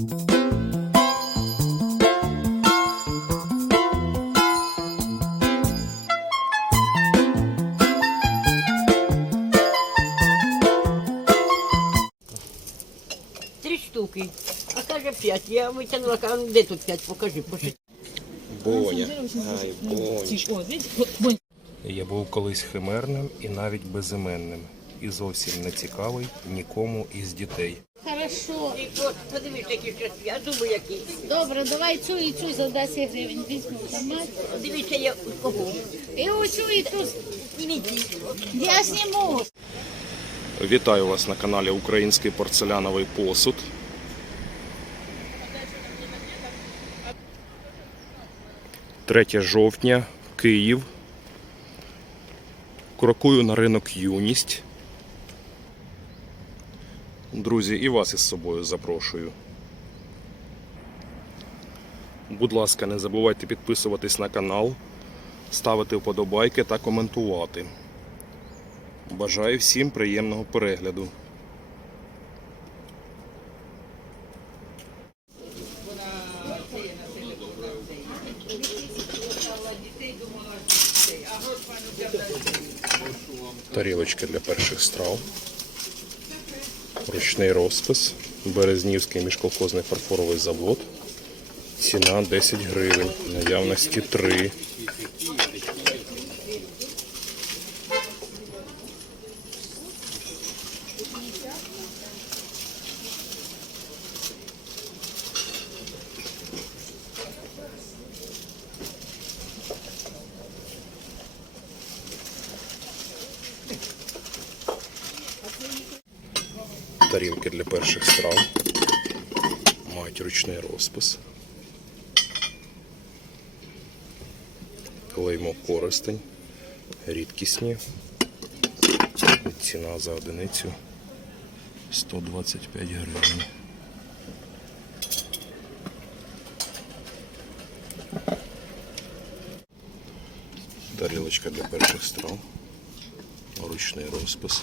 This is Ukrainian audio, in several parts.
Три штуки. А каже п'ять. Я витягнула, кажу, «Ну, де тут п'ять? Покажи, покажи. Боня. Ай, боня. Я був колись химерним і навіть безіменним. І зовсім не цікавий нікому із дітей. Хорошо. І подивись, які щось, я думаю, які. Добре, давай цю і цю за 10 гривень візьму. Дивіться, я у кого. І оцю і ту. Я зніму. Вітаю вас на каналі Український порцеляновий посуд. Третє жовтня, Київ. Крокую на ринок Юність. Друзі, і вас із собою запрошую. Будь ласка, не забувайте підписуватись на канал, ставити вподобайки та коментувати. Бажаю всім приємного перегляду. Тарілочки для перших страв. Ручний розпис. Березнівський міжколхозний фарфоровий завод. Ціна 10 гривень. Наявності 3. Тарілки для перших страв. Мають ручний розпис. Клеймо користень. Рідкісні. Ціна за одиницю 125 гривень. Тарілочка для перших страв. Ручний розпис.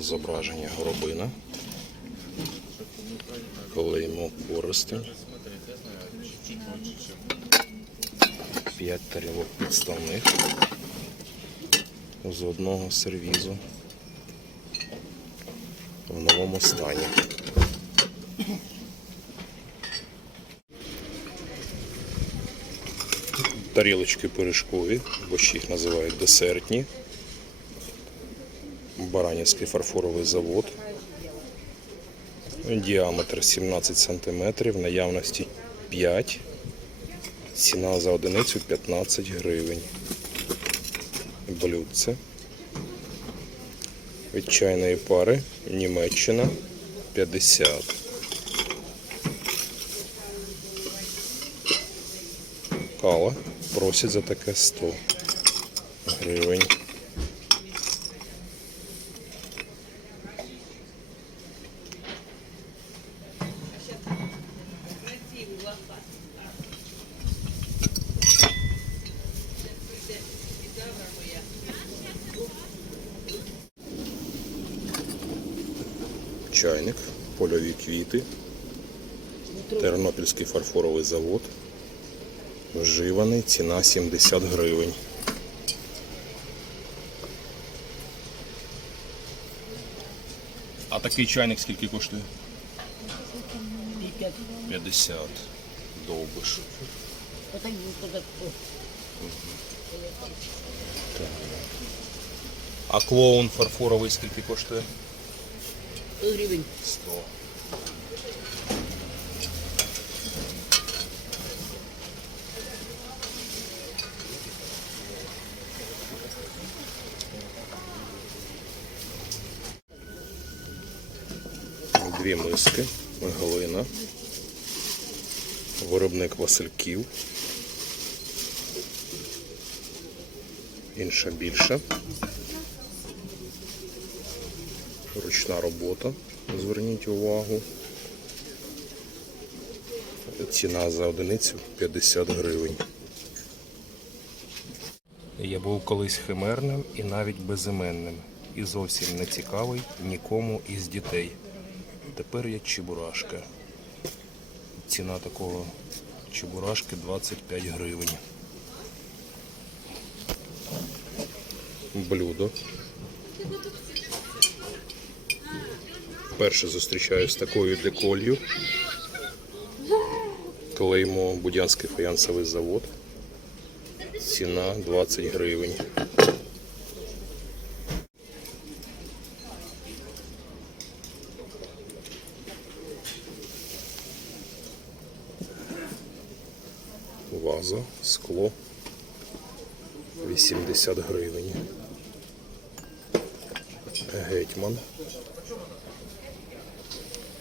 Зображення горобина. Клеймо користень. П'ять тарілок підставних з одного сервізу в новому стані. Тарілочки пиріжкові, бо ще їх називають десертні. Баранівський фарфоровий завод. Діаметр 17 см, наявності 5. Ціна за одиницю 15 гривень. Блюдце. Від чайної пари Німеччина 50. Кала просять за таке 100 гривень. Чайник, польові квіти, Тернопільський фарфоровий завод. Вживаний, ціна 70 гривень. А такий чайник скільки коштує? 50. Довбиш. А клоун фарфоровий скільки коштує? 100 гривень. 100. Дві миски, глина, виробник Васильків, інша більша. Ручна робота, зверніть увагу. Ціна за одиницю 50 гривень. Я був колись химерним і навіть безіменним, і зовсім не цікавий нікому із дітей. Тепер я чебурашка. Ціна такого чебурашки 25 гривень. Блюдо. Перше зустрічаю з такою деколью. Клеймо Будянський фаянсовий завод. Ціна 20 гривень. Ваза, скло 80 гривень. Гетьман.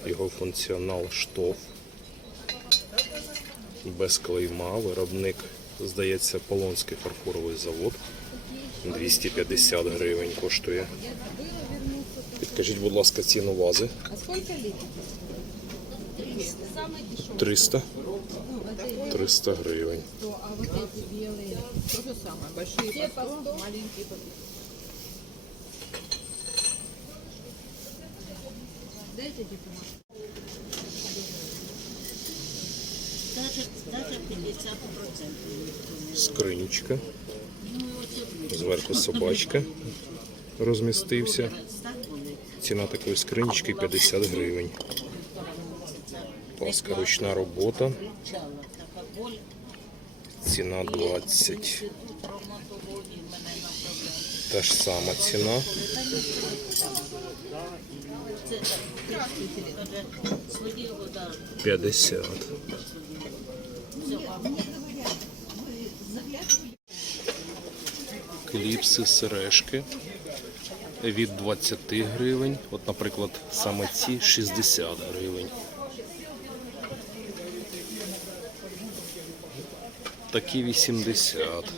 Його функціонал штоф. Без клейма. Виробник, здається, Полонський фарфоровий завод. 250 гривень коштує. Підкажіть, будь ласка, ціну вази. А сколько литров? 300. 300 гривень. А вот эти белые, то же самое. Большие по 100, маленькие по 50. Скринічка. Зверху собачка розмістився. Ціна такої скринічки 50 гривень. Пласка ручна робота. Ціна 20. Та ж сама ціна. П'ятдесят. Кліпси, сережки від 20 гривень. От, наприклад, саме ці 60 гривень. Такі 80.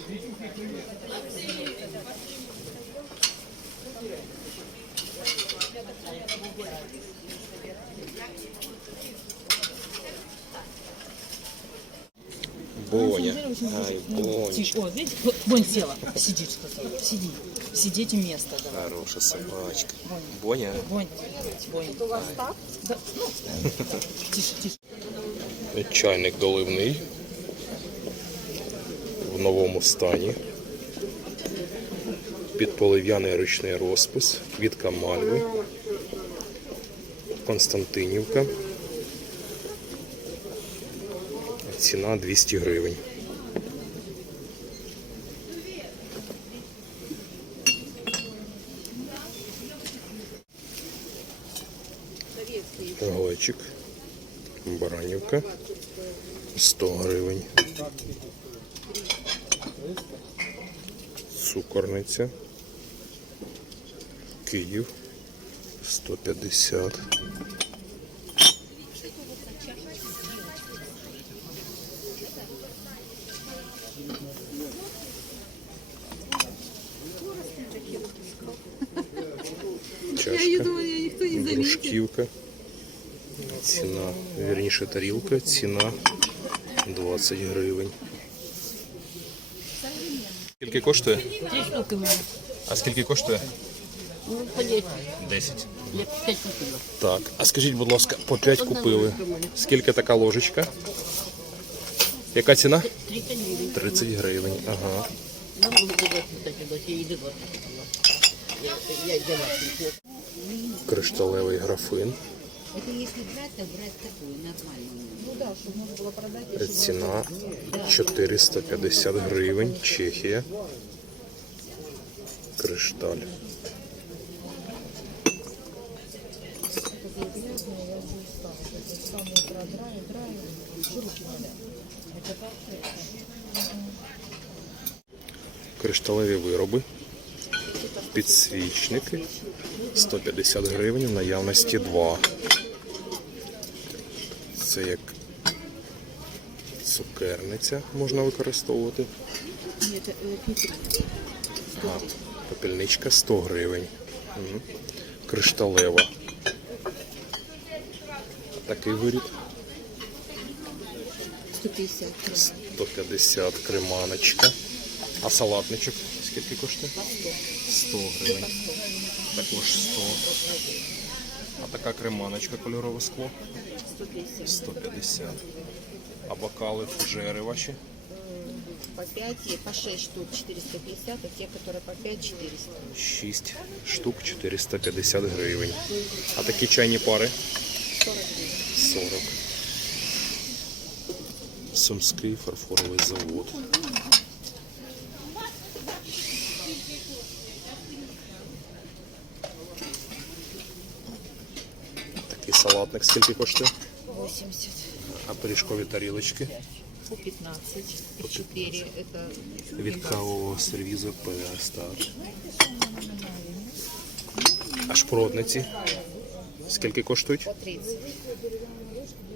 Боня. Ай, Боня. Тише. О, видите, вот Бонь села. Сидит что-то. Сиди. Сидите место, да. Хороша собачка. Боня. Бонь. Бонь. Это у вас так? Да. Ну, тише, тише. Чайник доливний в новому стані. Підполив'яний ручний розпис, квітка мальви, Константинівка. Ціна 200 гривень. Глечик. Баранівка 100 гривень. Цукорниця. Київ 150. Чашка. Ціна, вірніше тарілка, ціна 20 гривень. Скільки коштує? Три штуки. А скільки коштує? Ну, по 10. 10. Я 5 купила. Так, а скажіть, будь ласка, по 5 купили. Скільки така ложечка? Яка ціна? 30 гривень. 30 гривень. Ага. Нам було 20, я її 20 купила. Я, я. Кришталевий графин. Это если брать, то брать такую нормальную. Ну да, чтобы можно было продать. и Ціна 450 гривень. Чехія. Кришталь. Кришталеві вироби. Підсвічники. 150 гривень, в наявності 2. Це як цукерниця можна використовувати. А, попільничка 100 гривень. Мгм. Кришталева. Такий виріб 150. 150 креманочка. А салатничок скільки коштує? 100 гривень. Також 100. А така креманочка кольорове скло. 150. 150. А бокали фужери ваші? По 5 и по 6 штук 450, а те, которые по 5 400. 6 штук 450 гривень. А такі чайні пари? 40. Сумський фарфоровий завод. Такий салатник скільки коштує? 80. А пиріжкові тарілочки По 15. И 4 это від кавового сервізу ПС, так. А шпротниці скільки коштують? по 30.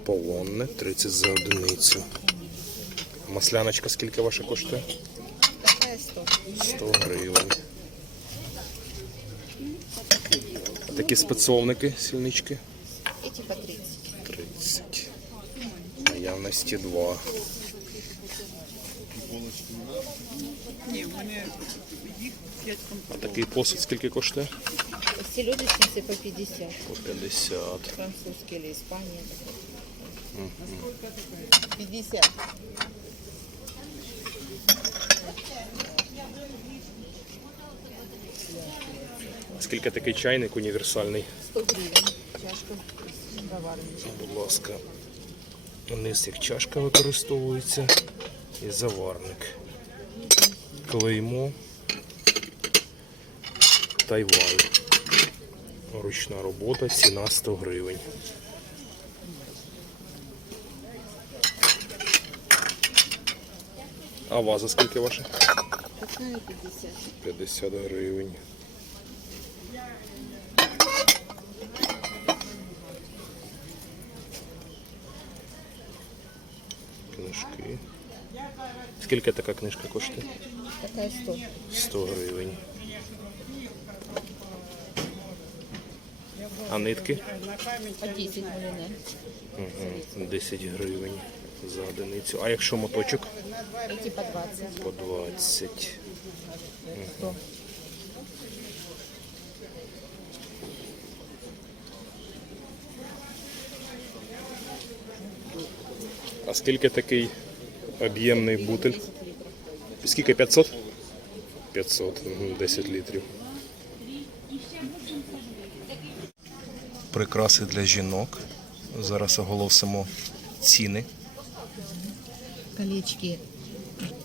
Полонне 30 за одиницю. Масляночка скільки ваша коштує? Такая 100. 100 гривень. Такі спецовники, сільнички? Эти по 30. 30. Наявності 2. А такий посуд скільки коштує? Селедочницы по 50. По 50. Французский или Испания. 50. Скільки такий чайник універсальний? 100 гривен. Чашка заварничка. Будь ласка. Низ як чашка використовується і заварник. Клеймо. Тайвань. Ручна робота, ціна 100 гривень. А ваза скільки ваша? Такая 50. 50 гривень. Скільки така книжка коштує? Такая 100. 100 гривень. А нитки? По 10 мулине. Угу. 10 гривень за одиницю. А якщо моточок? Эти по 20. По 20. 100. А скільки такий об'ємний бутиль? Скільки 500? 500, мгм, 10 літрів. Прикраси для жінок. Зараз оголосимо ціни. Колечки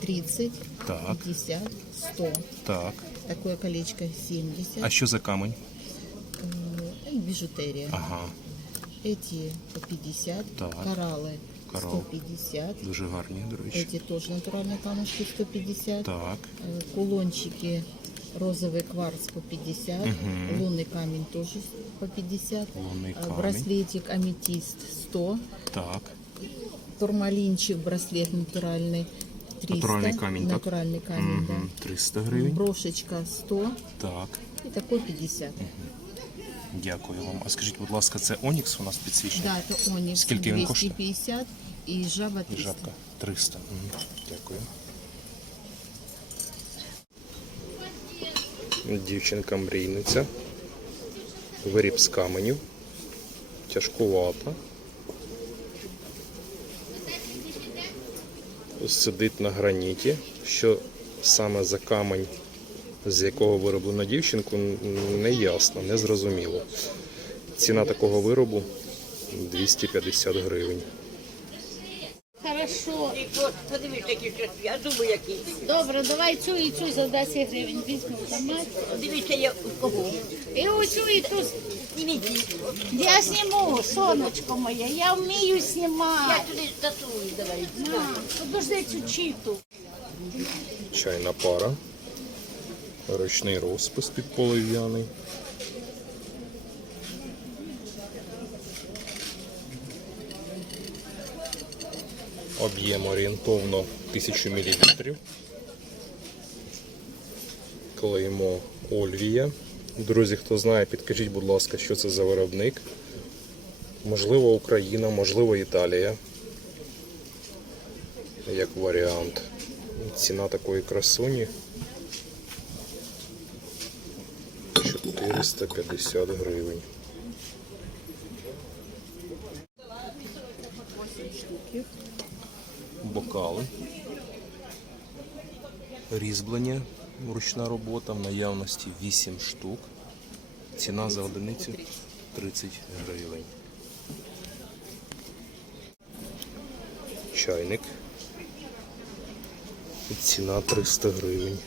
30, Так, 50, 100. так. Такое колечко 70. А що за камень? э, и бижутерия. Ага, Эти по 50. Так. Кораллы Коралл. 150. дуже гарні, до речі. Эти тоже натуральные камушки 150. Так, Э, Кулончики розовый кварц по 50. Лунный камень тоже по 50. Лунный Э, камень. Браслетик аметист 100. так. Турмалинчик браслет натуральный 300. Натуральный камень, так? Натуральный камень, Мгм, 300 да. гривень. Брошечка 100 Так, и такой 50. Дякую вам. А скажіть, будь ласка, це Онікс у нас підсвічник? Да, это оникс Скільки він коштує? 250 и жаба 300. Жабка 300. Мгм, Дякую. Дівчинка мрійниця. Виріб з каменю. Тяжкувата. Сидить на граніті. Що саме за камень, з якого вироблено дівчинку, не ясно, не зрозуміло. Ціна такого виробу 250 гривень. Хорошо. І подивись, які я думаю, які. Добре, давай цю і цю за 10 гривень візьму. Дивіться, я у кого. І оцю і ту. Я зніму, сонечко моє, я вмію Я знімати. туди статую давай. На, Подожди цю чіту. чайна пара, ручний розпис підполив'яний. Об'єм орієнтовно 1000 мл. Клеймо Ольвія. Друзі, хто знає, підкажіть, будь ласка, що це за виробник. Можливо, Україна, можливо, Італія. Як варіант. Ціна такої красуні 450 гривень. бокали, різьблення, ручна робота, в наявності 8 штук. Ціна за одиницю 30 гривень. Чайник. Ціна 300 гривень.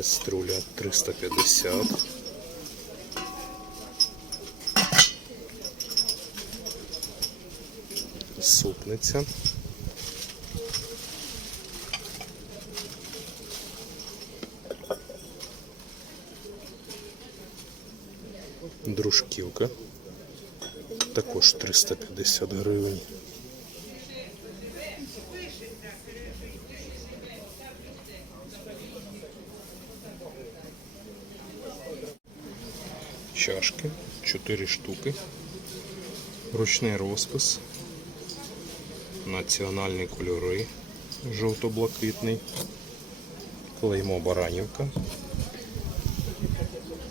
Каструля 350. Супниця. Дружківка. Також 350 гривень. Чашки 4 штуки. Ручний розпис. Національні кольори. Жовто-блакитний. Клеймо Баранівка.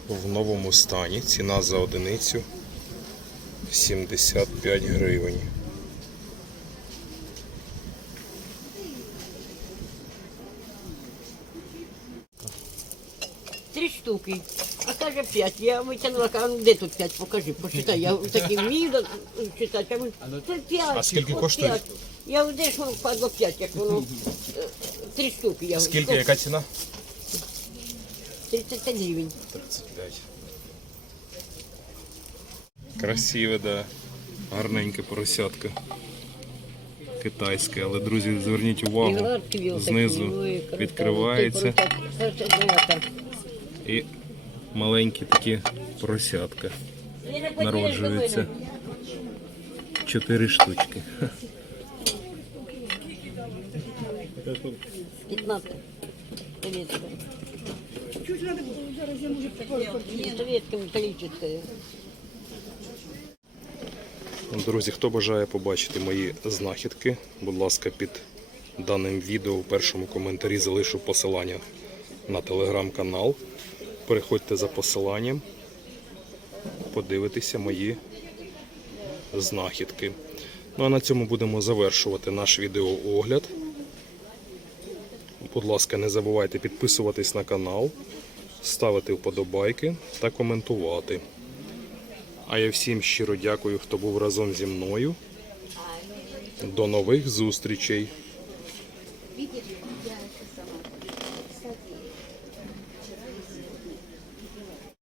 В новому стані. Ціна за одиницю 75 гривень. Три штуки. Каже п'ять. Я витягнула, кажу, «Ну, де тут п'ять? Покажи, посчитай. Я таки вмію читати. А він, це п'ять. А скільки от коштує? п'ять». Я де ж воно впадло п'ять, як воно. е, Три штуки. Я Скільки, яка ціна? 35 гривень. 35. Красиве, да. Гарненьке поросятка. Китайське, але друзі, зверніть увагу. Знизу відкривається і маленькі такі поросятка народжуються. Чотири штучки. 15. Советская. Советская металлическая. Друзі, хто бажає побачити мої знахідки, будь ласка, під даним відео в першому коментарі залишу посилання на телеграм-канал. Переходьте за посиланням, подивитися мої знахідки. Ну а на цьому будемо завершувати наш відеоогляд. Будь ласка, не забувайте підписуватись на канал, ставити вподобайки та коментувати. А я всім щиро дякую, хто був разом зі мною. До нових зустрічей!